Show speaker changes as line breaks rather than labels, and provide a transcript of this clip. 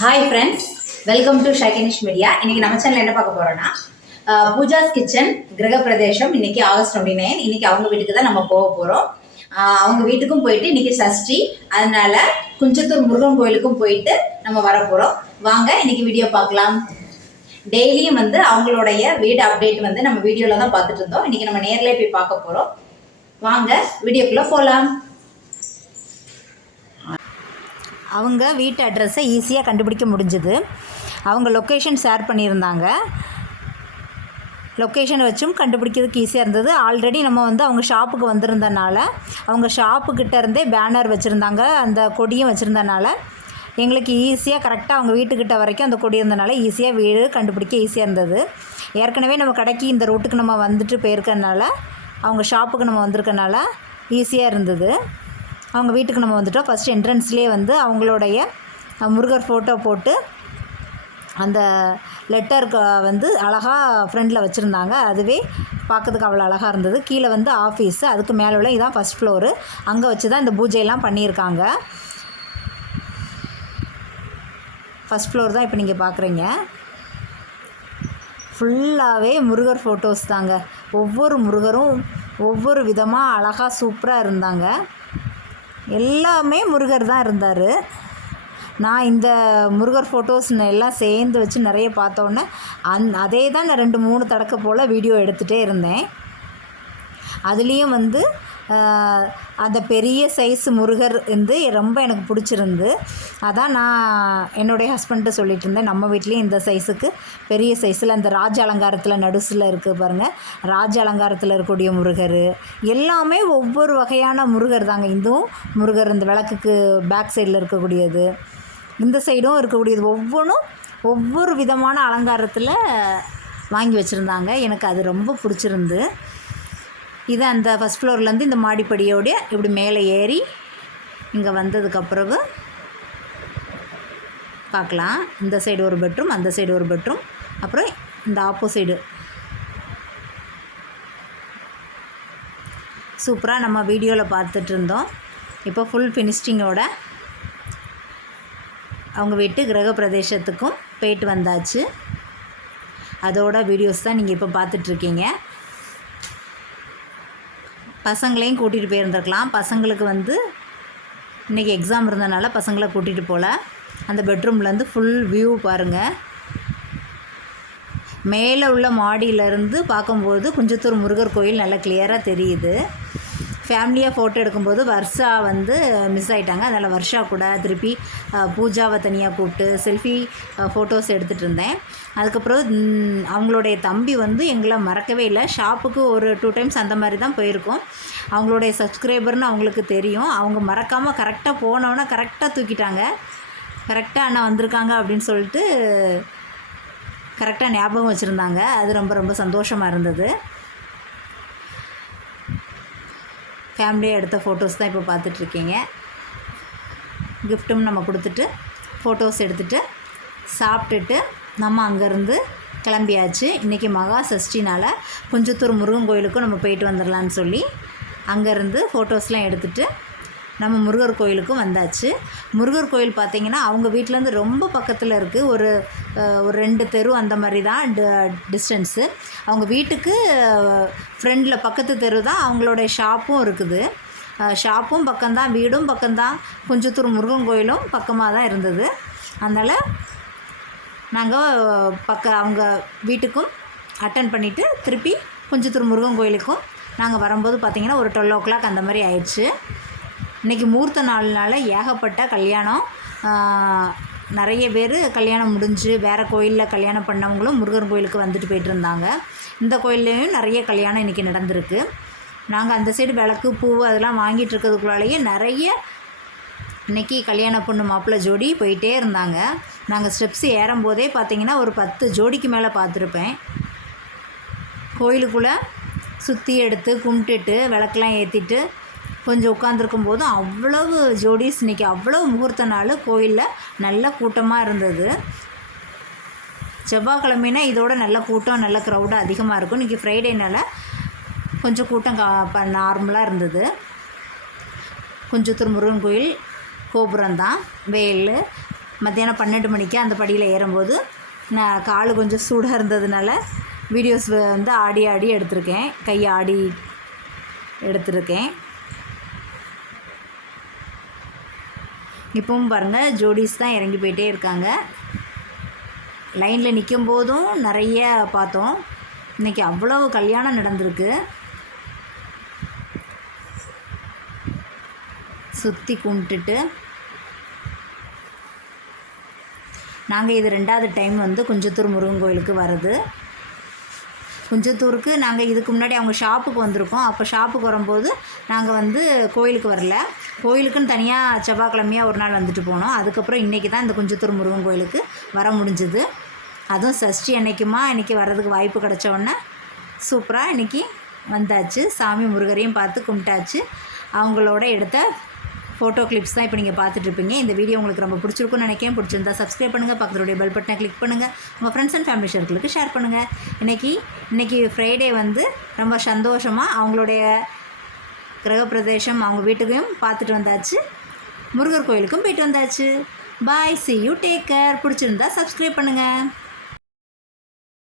Hi friends welcome to ஷைகனிஷ் media இன்னைக்கு நம்ம சேனல் என்ன பார்க்க போறோம்னா பூஜாஸ் கிச்சன் கிரகப்பிரதேசம் இன்னைக்கு ஆகஸ்ட் டுவெண்ட்டி நைன் இன்னைக்கு அவங்க வீட்டுக்கு தான் நம்ம போக போறோம். அவங்க வீட்டுக்கும் போயிட்டு இன்னைக்கு சஷ்டி அதனால குஞ்சத்தூர் முருகன் கோயிலுக்கும் போயிட்டு நம்ம வர போறோம். வாங்க இன்னைக்கு வீடியோ பார்க்கலாம். டெய்லியும் வந்து அவங்களுடைய வீடு அப்டேட் வந்து நம்ம வீடியோல தான் பார்த்துட்டு இருந்தோம். இன்னைக்கு நம்ம நேரில் போய் பார்க்க போறோம். வாங்க வீடியோக்குள்ள போகலாம் அவங்க வீட்டு அட்ரஸை ஈஸியாக கண்டுபிடிக்க முடிஞ்சுது. அவங்க லொக்கேஷன் ஷேர் பண்ணியிருந்தாங்க. லொக்கேஷன் வச்சும் கண்டுபிடிக்கிறதுக்கு ஈஸியாக இருந்தது. ஆல்ரெடி நம்ம வந்து அவங்க ஷாப்புக்கு வந்திருந்தனால அவங்க ஷாப்புக்கிட்ட இருந்தே பேனர் வச்சுருந்தாங்க. அந்த கொடியும் வச்சுருந்தனால எங்களுக்கு ஈஸியாக கரெக்டாக அவங்க வீட்டுக்கிட்ட வரைக்கும் அந்த கொடி இருந்தனால ஈஸியாக வீடு கண்டுபிடிக்க ஈஸியாக இருந்தது. ஏற்கனவே நம்ம கடைக்கு இந்த ரூட்டுக்கு நம்ம வந்துட்டு போயிருக்கனால அவங்க ஷாப்புக்கு நம்ம வந்திருக்கனால ஈஸியாக இருந்தது. அவங்க வீட்டுக்கு நம்ம வந்துட்டோம். ஃபஸ்ட் என்ட்ரன்ஸ்லேயே வந்து அவங்களுடைய முருகர் ஃபோட்டோ போட்டு அந்த லெட்டருக்கு வந்து அழகாக ஃப்ரெண்டில் வச்சுருந்தாங்க. அதுவே பார்க்கறதுக்கு அவ்வளோ அழகாக இருந்தது. கீழே வந்து ஆஃபீஸு அதுக்கு மேலே உள்ள இதான் ஃபஸ்ட் ஃப்ளோரு அங்கே வச்சு தான் இந்த பூஜையெல்லாம் பண்ணியிருக்காங்க. ஃபஸ்ட் ஃப்ளோர் தான் இப்போ நீங்கள் பார்க்குறீங்க ஃபுல்லாகவே முருகர் ஃபோட்டோஸ் தாங்க. ஒவ்வொரு முருகரும் ஒவ்வொரு விதமாக அழகாக சூப்பராக இருந்தாங்க. எல்லாமே முருகர் தான் இருந்தார். நான் இந்த முருகர் ஃபோட்டோஸ் எல்லாம் சேர்ந்து வச்சு நிறைய பார்த்தோன்னே அந் அதே தான் நான் ரெண்டு மூணு தடக்க போல் வீடியோ எடுத்துகிட்டே இருந்தேன். அதுலேயும் வந்து அந்த பெரிய சைஸ் முருகர் வந்து ரொம்ப எனக்கு பிடிச்சிருந்து அதான் நான் என்னுடைய ஹஸ்பண்ட்டு சொல்லிட்டு இருந்தேன் நம்ம வீட்லேயும் இந்த சைஸுக்கு பெரிய சைஸில் அந்த ராஜ அலங்காரத்தில் நடுசில் இருக்குது பாருங்கள் ராஜ அலங்காரத்தில் இருக்கக்கூடிய முருகர். எல்லாமே ஒவ்வொரு வகையான முருகர் தாங்க. இதுவும் முருகர் இந்த விளக்குக்கு பேக் சைடில் இருக்கக்கூடியது இந்த சைடும் இருக்கக்கூடியது. ஒவ்வொன்றும் ஒவ்வொரு விதமான அலங்காரத்தில் வாங்கி வச்சுருந்தாங்க. எனக்கு அது ரொம்ப பிடிச்சிருந்து இது அந்த ஃபஸ்ட் ஃப்ளோர்லேருந்து இந்த மாடிப்படியோடைய இப்படி மேலே ஏறி இங்கே வந்ததுக்கு பிறகு பார்க்கலாம் இந்த சைடு ஒரு பெட்ரூம் அந்த சைடு ஒரு பெட்ரூம் அப்புறம் இந்த ஆப்போசைடு சூப்பராக நம்ம வீடியோவில் பார்த்துட்டு இருந்தோம். இப்போ ஃபுல் ஃபினிஷிங்கோட அவங்க வீட்டு கிரக பிரதேசத்துக்கும் போயிட்டு வந்தாச்சு. அதோட வீடியோஸ் தான் நீங்கள் இப்போ பார்த்துட்ருக்கீங்க பசங்களையும் கூட்டிகிட்டு போயிருந்துருக்கலாம். பசங்களுக்கு வந்து இன்றைக்கி எக்ஸாம் இருந்தனால பசங்களை கூட்டிகிட்டு போகல அந்த பெட்ரூம்லேருந்து ஃபுல் வியூ பாருங்கள் மேலே உள்ள மாடியிலேருந்து பார்க்கும்போது குஞ்சத்தூர் முருகர் கோயில் நல்லா கிளியராக தெரியுது. ஃபேமிலியாக ஃபோட்டோ எடுக்கும்போது வர்ஷா வந்து மிஸ் ஆகிட்டாங்க அதனால் வர்ஷா கூட திருப்பி பூஜாவை தனியாக கூப்பிட்டு செல்ஃபி ஃபோட்டோஸ் எடுத்துகிட்டு இருந்தேன். அதுக்கப்புறம் அவங்களுடைய தம்பி வந்து எங்களை மறக்கவே இல்லை. ஷாப்புக்கு ஒரு டூ டைம்ஸ் அந்த மாதிரி தான் போயிருக்கோம். அவங்களுடைய சப்ஸ்கிரைபர்னு அவங்களுக்கு தெரியும். அவங்க மறக்காமல் கரெக்டாக போனவொன்னே கரெக்டாக தூக்கிட்டாங்க. கரெக்டாக அண்ணா வந்திருக்காங்க அப்படின்னு சொல்லிட்டு கரெக்டாக ஞாபகம் வச்சுருந்தாங்க. அது ரொம்ப ரொம்ப சந்தோஷமாக இருந்தது. ஃபேமிலியாக எடுத்த ஃபோட்டோஸ் தான் இப்போ பார்த்துட்ருக்கீங்க. கிஃப்ட்டும் நம்ம கொடுத்துட்டு ஃபோட்டோஸ் எடுத்துகிட்டு சாப்பிட்டுட்டு நம்ம அங்கேருந்து கிளம்பியாச்சு. இன்றைக்கி மகா சஷ்டினால் கொஞ்சத்தூர் முருகன் கோயிலுக்கும் நம்ம போயிட்டு வந்துடலான்னு சொல்லி அங்கேருந்து ஃபோட்டோஸ்லாம் எடுத்துகிட்டு நம்ம முருகர் கோயிலுக்கும் வந்தாச்சு. முருகர் கோயில் பார்த்திங்கன்னா அவங்க வீட்டிலேருந்து ரொம்ப பக்கத்தில் இருக்குது ஒரு ஒரு ரெண்டு தெரு அந்த மாதிரி தான் டிஸ்டன்ஸு அவங்க வீட்டுக்கு ஃப்ரெண்டில் பக்கத்து தெரு தான் அவங்களோட ஷாப்பும் இருக்குது. ஷாப்பும் பக்கம்தான் வீடும் பக்கம்தான் குஞ்சத்தூர் முருகன் கோயிலும் பக்கமாக தான் இருந்தது. அதனால் நாங்கள் பக்க அவங்க வீட்டுக்கும் அட்டன் பண்ணிவிட்டு திருப்பி குஞ்சத்தூர் முருகன் கோயிலுக்கும் நாங்கள் வரும்போது பார்த்திங்கன்னா ஒரு டுவெல் ஓ கிளாக் அந்த மாதிரி ஆயிடுச்சு. இன்றைக்கி மூர்த்த நாள்னால ஏகப்பட்ட கல்யாணம். நிறைய பேர் கல்யாணம் முடிஞ்சு வேறு கோயிலில் கல்யாணம் பண்ணவங்களும் முருகன் கோயிலுக்கு வந்துட்டு போயிட்டு இருந்தாங்க இந்த கோயில்லையும் நிறைய கல்யாணம் இன்றைக்கி நடந்திருக்கு. நாங்கள் அந்த சைடு விளக்கு பூ அதெல்லாம் வாங்கிட்டு இருக்கிறதுக்குள்ளாலேயே நிறைய இன்றைக்கி கல்யாண பொண்ணு மாப்பிள்ளை ஜோடி போயிட்டே இருந்தாங்க. நாங்கள் ஸ்டெப்ஸ் ஏறும்போதே பார்த்தீங்கன்னா ஒரு பத்து ஜோடிக்கு மேலே பார்த்துருப்பேன் கோயிலுக்குள்ளே சுற்றி எடுத்து கும்பிட்டுட்டு விளக்கெலாம் ஏற்றிட்டு கொஞ்சம் உட்காந்துருக்கும் போது அவ்வளவு ஜோடிஸ் இன்றைக்கி அவ்வளோ முகூர்த்த நாள் கோயிலில் நல்ல கூட்டமாக இருந்தது. செவ்வாய்க்கிழமைனா இதோட நல்ல கூட்டம் நல்ல க்ரௌடு அதிகமாக இருக்கும். இன்றைக்கி ஃப்ரைடேனால் கொஞ்சம் கூட்டம் கா நார்மலாக இருந்தது. குஞ்சத்தூர் முருகன் கோயில் கோபுரம் தான். வெயில். மத்தியானம் பன்னெண்டு மணிக்கு அந்த படியில் ஏறும்போது நான் கால் கொஞ்சம் சூடாக இருந்ததுனால வீடியோஸ் வந்து ஆடி ஆடி எடுத்திருக்கேன். கை ஆடி எடுத்திருக்கேன். இப்பவும் பாருங்கள் ஜோடிஸ் தான் இறங்கி போயிட்டே இருக்காங்க. லைனில் நிற்கும் போதும் நிறைய பார்த்தோம். இன்றைக்கி அவ்வளோ கல்யாணம் நடந்திருக்கு. சுற்றி கும்பிட்டுட்டு. நாங்கள் இது ரெண்டாவது டைம் வந்து குஞ்சத்தூர் முருகன் கோயிலுக்கு வர்றது. குஞ்சத்தூருக்கு நாங்கள் இதுக்கு முன்னாடி அவங்க ஷாப்புக்கு வந்திருக்கோம். அப்போ ஷாப்புக்கு வரும்போது நாங்கள் வந்து கோயிலுக்கு வரல. கோயிலுக்குன்னு தனியாக செவ்வாய்க்கிழமையாக ஒரு நாள் வந்துட்டு போனோம். அதுக்கப்புறம் இன்றைக்கி தான் இந்த குஞ்சத்தூர் முருகன் கோயிலுக்கு வர முடிஞ்சுது. அதுவும் சஷ்டி அன்னைக்குமா இன்றைக்கி வர்றதுக்கு வாய்ப்பு கிடச்ச உடனே சூப்பராக இன்றைக்கி வந்தாச்சு. சாமி முருகரையும் பார்த்து கும்பிட்டாச்சு. அவங்களோட எடுத்த ஃபோட்டோ கிளிப்ஸ் தான் இப்போ நீங்கள் பார்த்துட்ருப்பீங்க இந்த வீடியோ உங்களுக்கு ரொம்ப பிடிச்சிருக்கும்னு நினைக்கிறேன். பிடிச்சிருந்தா சப்ஸ்கிரைப் பண்ணுங்கள் பக்கத்துடைய பெல் பட்டனை கிளிக் பண்ணுங்கள் உங்கள் ஃப்ரெண்ட்ஸ் அண்ட் ஃபேமிலி சர்க்கிளுக்கு ஷேர் பண்ணுங்கள் இன்றைக்கி இன்றைக்கி ஃப்ரைடே வந்து ரொம்ப சந்தோஷமாக அவங்களுடைய கிரகப்பிரதேசம் அவங்க வீட்டுக்கும் பார்த்துட்டு வந்தாச்சு. முருகர் கோயிலுக்கும் போயிட்டு வந்தாச்சு. Bye see you take care பிடிச்சிருந்தா சப்ஸ்கிரைப் பண்ணுங்கள்